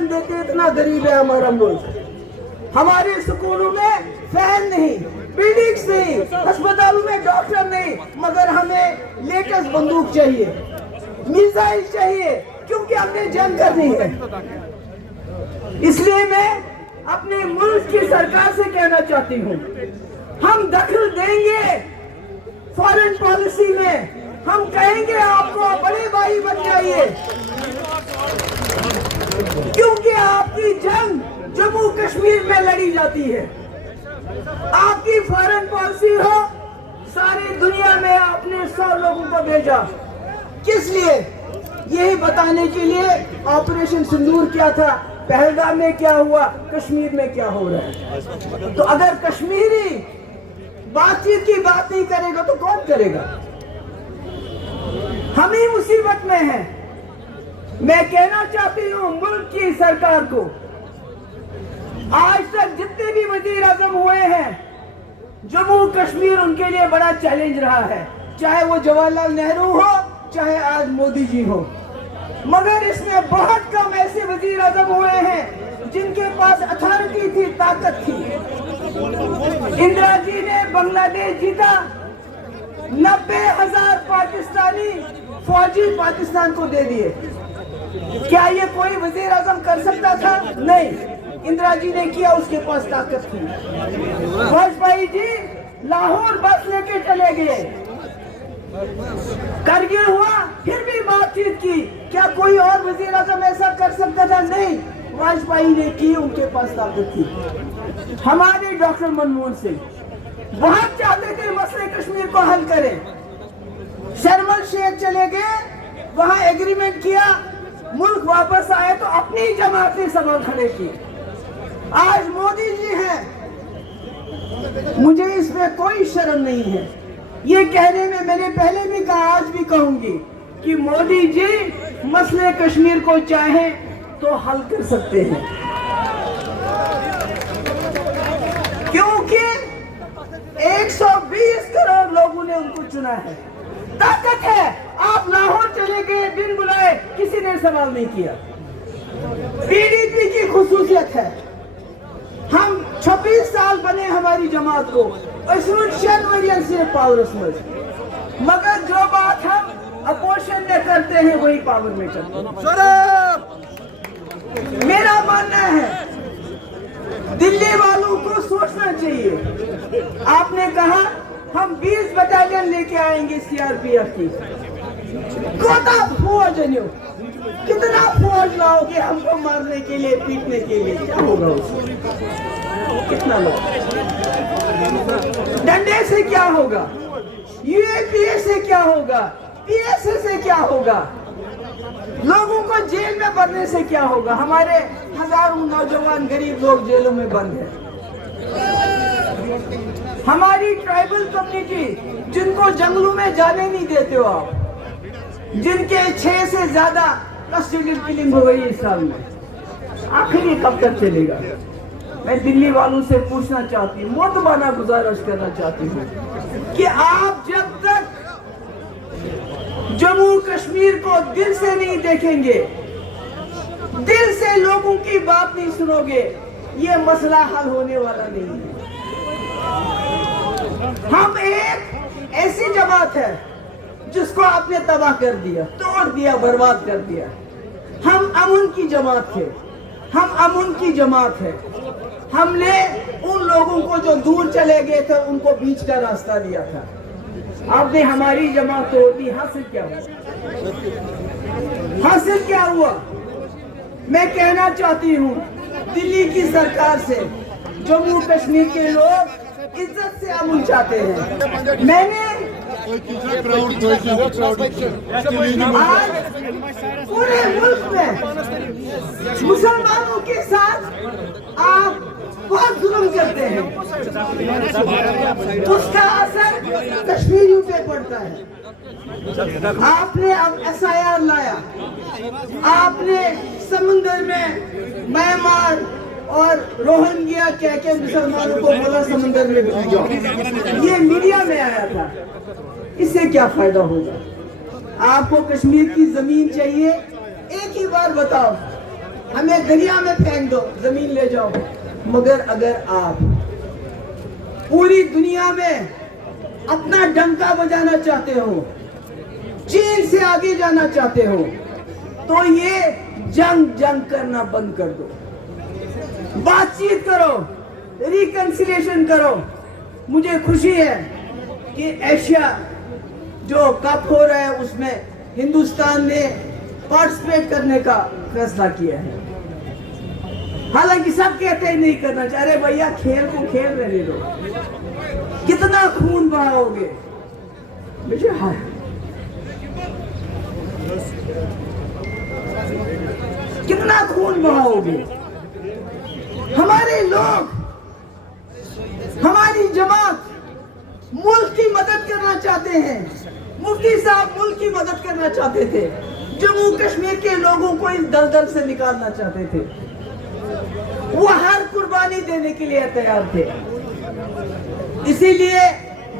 Ration देते इतना गरीब है हमारा मुल्क। हमारे स्कूलों में फैन नहीं, बिल्डिंग्स नहीं, अस्पतालों में डॉक्टर नहीं, मगर हमें लेटेस्ट बंदूक चाहिए, मिसाइल चाहिए, क्योंकि हमने जंग करनी है। इसलिए मैं अपने मुल्क की सरकार से कहना चाहती हूँ, हम दखल देंगे फॉरेन पॉलिसी में, हम कहेंगे आपको बड़े भाई बन जाइए, क्योंकि आपकी जंग जम्मू कश्मीर में लड़ी जाती है। आपकी फॉरेन पॉलिसी हो, सारी दुनिया में आपने 100 लोगों को भेजा, किस लिए? यही बताने के लिए ऑपरेशन सिंदूर क्या था, पहलगाम में क्या हुआ, कश्मीर में क्या हो रहा है। तो अगर कश्मीरी बातचीत की बात नहीं करेगा तो कौन करेगा? हम ही मुसीबत में हैं। मैं कहना चाहती हूँ मुल्क की सरकार को, आज तक जितने भी वजीर आजम हुए हैं, जम्मू कश्मीर उनके लिए बड़ा चैलेंज रहा है, चाहे वो जवाहरलाल नेहरू हो, चाहे आज मोदी जी हो। मगर इसमें बहुत कम ऐसे वजीर आजम हुए हैं जिनके पास अथॉरिटी थी, ताकत थी। इंदिरा जी ने बांग्लादेश जीता, 90,000 पाकिस्तानी फौजी पाकिस्तान को दे दिए। क्या ये कोई वजीर आजम कर सकता था? नहीं, इंदिरा जी ने किया, उसके पास ताकत थी। वाजपेयी जी लाहौर बस लेके चले गए, करगिल हुआ, फिर भी बातचीत की। क्या कोई और वजीर आजम ऐसा कर सकता था? नहीं, वाजपेयी ने की, उनके पास ताकत थी। हमारे डॉक्टर मनमोहन सिंह बहुत चाहते थे मसले कश्मीर को हल करें, शर्म शेख चले गए, वहां एग्रीमेंट किया, मुल्क वापस आए तो अपनी जमात ने सवाल खड़े किए। आज मोदी जी हैं, मुझे इसमें कोई शर्म नहीं है। ये कहने में मैंने पहले भी कहा, आज भी कहूंगी कि मोदी जी मसले कश्मीर को चाहें तो हल कर सकते हैं, क्योंकि 120 करोड़ लोगों ने उनको चुना है, ताकत है। आप लाहौर चले गए बिन बुलाए, किसी ने सवाल नहीं किया। पीडीपी की खुसूसियत है, हम 26 साल बने हमारी जमात को, मगर जो बात हम अपोजिशन में करते हैं वही पावर में करते हैं। मेरा मानना है दिल्ली वालों को सोचना चाहिए। आपने कहा हम 20 बटालियन लेके आएंगे सीआरपीएफ की, कितना फौज लाओगे हमको मारने के लिए, पीटने के लिए? क्या होगा उससे? कितना लोग? डंडे से क्या होगा? यूएपीए से क्या होगा? पीएसए से क्या होगा? लोगों को जेल में भरने से क्या होगा? हमारे हजारों नौजवान गरीब लोग जेलों में बंद हैं। हमारी ट्राइबल कम्युनिटी जिनको जंगलों में जाने नहीं देते हो आप, जिनके 6 से ज्यादा कस्टोडियल किलिंग हो गई इस साल में, आखिर ये कब तक चलेगा? मैं दिल्ली वालों से पूछना चाहती हूँ, मोतबाना गुजारिश करना चाहती हूँ कि आप जब तक जम्मू कश्मीर को दिल से नहीं देखेंगे, दिल से लोगों की बात नहीं सुनोगे, ये मसला हल होने वाला नहीं है। हम एक ऐसी जमात है जिसको आपने तबाह कर दिया, तोड़ दिया, बर्बाद कर दिया। हम अमन की जमात थे, हम अमन की जमात है। हमने उन लोगों को जो दूर चले गए थे उनको बीच का रास्ता दिया था। आपने हमारी जमात तोड़ दी, हासिल क्या हुआ? हासिल क्या हुआ? मैं कहना चाहती हूँ दिल्ली की सरकार से, जम्मू कश्मीर के लोग इज्जत से अमन चाहते हैं। मैंने आज पूरे मुल्क में मुसलमानों के साथ आप बहुत जुल्म करते हैं, उसका असर कश्मीरियों पे पड़ता है। आपने अब SIR लाया, आपने समुंदर में म्यांमार और रोहिंग्या कह के मुसलमानों को बोला समुंदर में डूब जाओ, ये मीडिया में आया था। इससे क्या फायदा होगा? आपको कश्मीर की जमीन चाहिए, एक ही बार बताओ, ہمیں دریا میں پھینک دو, زمین لے جاؤ, مگر اگر آپ پوری دنیا میں اپنا ڈنکا بجانا چاہتے ہو, چین سے آگے جانا چاہتے ہو, تو یہ جنگ کرنا بند کر دو, بات چیت کرو, ریکنسیلیشن کرو. مجھے خوشی ہے کہ ایشیا جو کپ ہو رہا ہے اس میں ہندوستان نے پارٹیسپیٹ کرنے کا فیصلہ کیا ہے. حالانکہ سب کہتے ہیں نہیں کرنا چاہ رہے, بھیا کھیل کو کھیل رہنے دو. کتنا خون بہاؤ گے, مجھے کتنا خون بہاؤ گے. ہمارے لوگ, ہماری جماعت ملک کی مدد کرنا چاہتے ہیں. مفتی صاحب ملک کی مدد کرنا چاہتے تھے, جموں کشمیر کے لوگوں کو اس دلدل سے نکالنا چاہتے تھے. وہ ہر قربانی دینے کے لیے تیار تھے. اسی لیے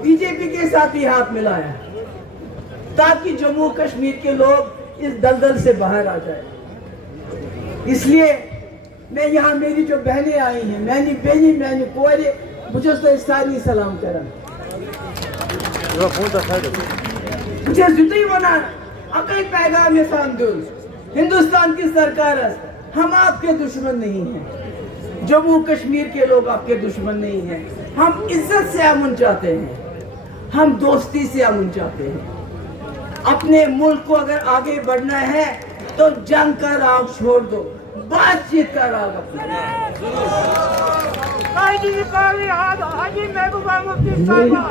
بی جے پی کے ساتھ بھی ہاتھ ملایا تاکہ جموں کشمیر کے لوگ اس دلدل سے باہر آ جائے. اس لیے میں یہاں میری جو بہنیں آئی ہیں, میں نے بہنی میں نے پورے مجھے تو ساری سلام کرا. مجھے زندگی بنا اکئی پیغام نشان دوں. ہندوستان کی سرکار ہم آپ کے دشمن نہیں ہیں, جموں کشمیر کے لوگ آپ کے دشمن نہیں ہیں. ہم عزت سے امن چاہتے ہیں, ہم دوستی سے امن چاہتے ہیں. اپنے ملک کو اگر آگے بڑھنا ہے تو جنگ کا راگ چھوڑ دو, بات چیت کا راگ اپنا. حاجی محبوبہ مفتی صاحبہ,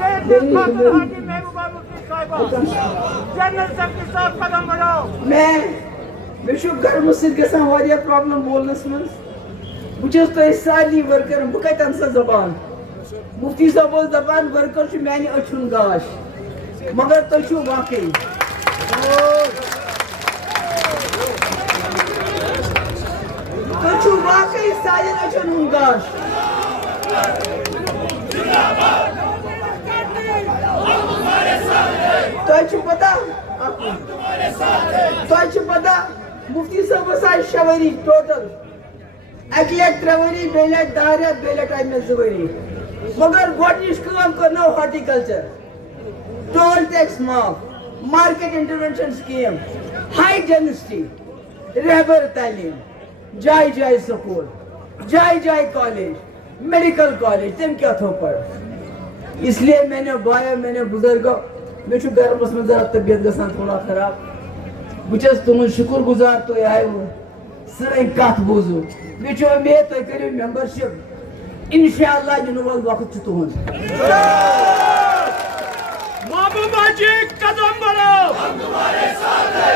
حاجی محبوبہ مفتی صاحبہ, جنرل سیکرٹری صاحب قدم بڑھاؤ. میں چھُ گھر مسجد گژھان واریاہ پرابلم بولنس منٛز. بہٕ چھُس تۄہہِ سارنٕے ورکرن, بہٕ کتہِ انہٕ سۄ زبان. مفتی صاحب اوس دپان ورکر چھُ میانہِ أچھ ہُنٛد گاش, مگر تُہۍ چھِو واقعی تُہۍ چھِو واقعی سانٮ۪ن أچھن ہُنٛد گاش. تۄہہِ چھُ پتہ, تۄہہِ چھُ پتہ مفتی صٲبس آیہِ 6 ؤری ٹوٹل. اکہِ لٹہِ 3 ؤری, بیٚیہِ لٹہِ 10 رٮ۪تھ, بیٚیہِ لٹہِ آیہِ مےٚ 2 ؤری. مگر گۄڈنِچ کٲم کٔرنٲو ہارٹیکلچر, ٹول ٹیکس معاف, market intervention scheme, high density, رہبر تعلیٖم, جایہِ جایہِ سکوٗل, جایہِ جایہِ کالج, میڈیکل کالج, تٔمۍ کیٛاہ تھوٚو پَر. اس لیے میں نے بایو, میں نے بزرگو, مےٚ چھُ گرمس منٛز ذرا طبیعت گژھان تھوڑا خراب. بہٕ چھُس تُہُنٛد شُکر گُزار تُہۍ آیوٕ, سٲنۍ کتھ بوٗزِو. مےٚ چھُ اُمید تُہۍ کٔرِو ممبرشِپ. انشاءاللہ یِنہٕ وول وقت چھُ تُہُنٛد. محبوبہ جی قدم بڑھاؤ, ہم تمہارے ساتھ ہیں.